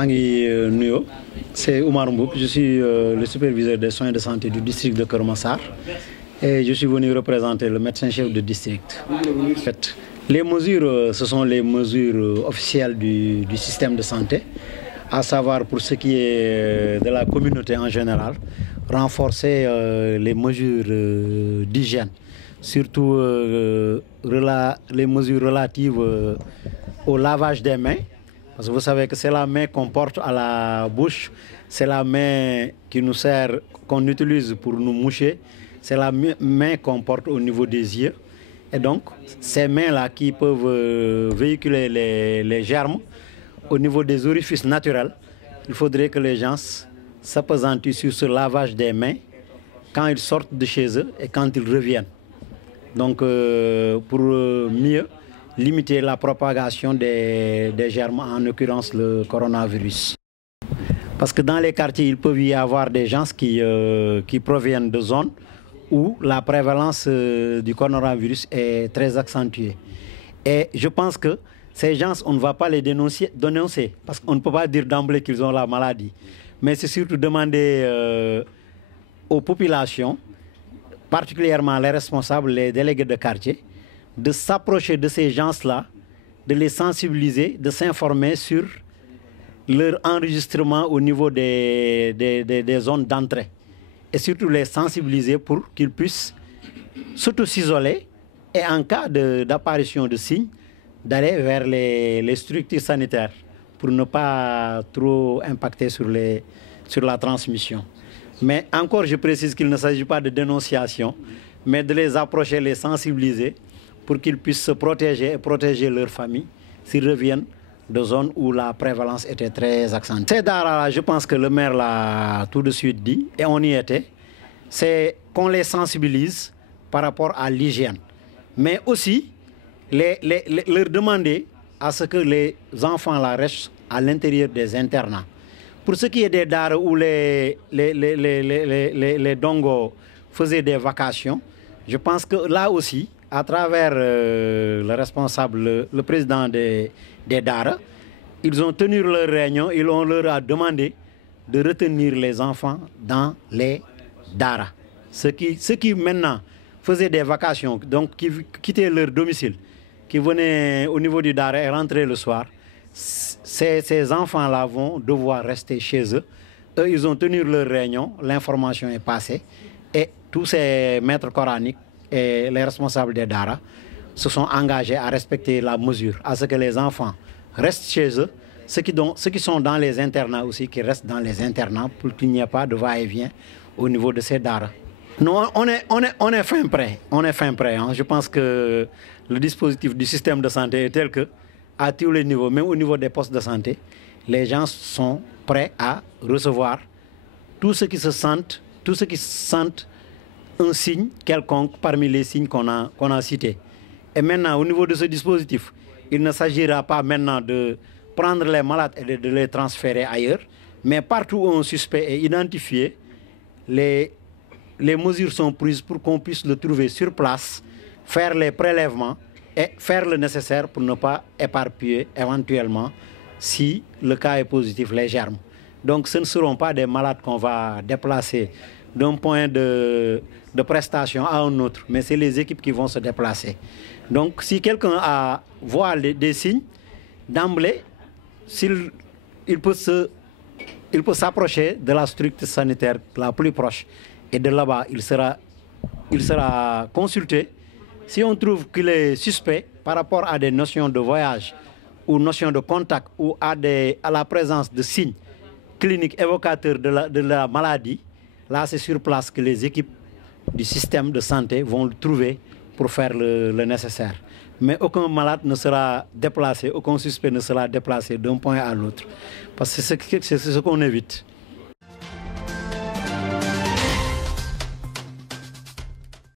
Mangi Nuyo, c'est Oumar Mboup, je suis le superviseur des soins de santé du district de Keur Massar et je suis venu représenter le médecin-chef de district. En fait, les mesures, ce sont les mesures officielles du système de santé, à savoir pour ce qui est de la communauté en général, renforcer les mesures d'hygiène, surtout les mesures relatives au lavage des mains. Parce que vous savez que c'est la main qu'on porte à la bouche, c'est la main qui nous sert, qu'on utilise pour nous moucher, c'est la main qu'on porte au niveau des yeux. Et donc, ces mains-là qui peuvent véhiculer les germes au niveau des orifices naturels, il faudrait que les gens s'appesantissent sur ce lavage des mains quand ils sortent de chez eux et quand ils reviennent. Donc, pour mieux limiter la propagation des germes, en l'occurrence le coronavirus. Parce que dans les quartiers, il peut y avoir des gens qui proviennent de zones où la prévalence du coronavirus est très accentuée. Et je pense que ces gens, on ne va pas les dénoncer parce qu'on ne peut pas dire d'emblée qu'ils ont la maladie. Mais c'est surtout demander aux populations, particulièrement les responsables, les délégués de quartier, de s'approcher de ces gens-là, de les sensibiliser, de s'informer sur leur enregistrement au niveau des zones d'entrée. Et surtout les sensibiliser pour qu'ils puissent s'auto-isoler et en cas d'apparition de signes, d'aller vers les structures sanitaires pour ne pas trop impacter sur la transmission. Mais encore, je précise qu'il ne s'agit pas de dénonciation, mais de les approcher, les sensibiliser pour qu'ils puissent se protéger et protéger leur famille s'ils reviennent de zones où la prévalence était très accentuée. Ces daara, je pense que le maire l'a tout de suite dit, et on y était, c'est qu'on les sensibilise par rapport à l'hygiène. Mais aussi, leur demander à ce que les enfants là restent à l'intérieur des internats. Pour ce qui est des daara où les dongos faisaient des vacations, je pense que là aussi, à travers le responsable, le président des daara, ils ont tenu leur réunion, on leur a demandé de retenir les enfants dans les daara. Ceux qui maintenant faisaient des vacations, donc qui quittaient leur domicile, qui venaient au niveau du daara et rentraient le soir, ces enfants-là vont devoir rester chez eux. Eux, ils ont tenu leur réunion, l'information est passée, et tous ces maîtres coraniques et les responsables des daara se sont engagés à respecter la mesure, à ce que les enfants restent chez eux, ceux qui sont dans les internats aussi, qui restent dans les internats pour qu'il n'y ait pas de va-et-vient au niveau de ces daara. Non, on est fin prêt. On est fin prêt. Hein. Je pense que le dispositif du système de santé est tel que, à tous les niveaux, même au niveau des postes de santé, les gens sont prêts à recevoir tous ceux qui sentent un signe quelconque parmi les signes qu'on a cités. Et maintenant, au niveau de ce dispositif, il ne s'agira pas maintenant de prendre les malades et de les transférer ailleurs, mais partout où un suspect est identifié, les mesures sont prises pour qu'on puisse le trouver sur place, faire les prélèvements et faire le nécessaire pour ne pas éparpiller éventuellement, si le cas est positif, les germes. Donc ce ne seront pas des malades qu'on va déplacer d'un point de prestation à un autre, mais c'est les équipes qui vont se déplacer. Donc si quelqu'un voit des signes, d'emblée, il peut s'approcher de la structure sanitaire la plus proche. Et de là-bas, il sera consulté. Si on trouve qu'il est suspect par rapport à des notions de voyage ou notions de contact ou à la présence de signes cliniques évocateurs de la maladie, là c'est sur place que les équipes du système de santé vont le trouver pour faire le nécessaire. Mais aucun malade ne sera déplacé, aucun suspect ne sera déplacé d'un point à l'autre. Parce que c'est ce qu'on évite.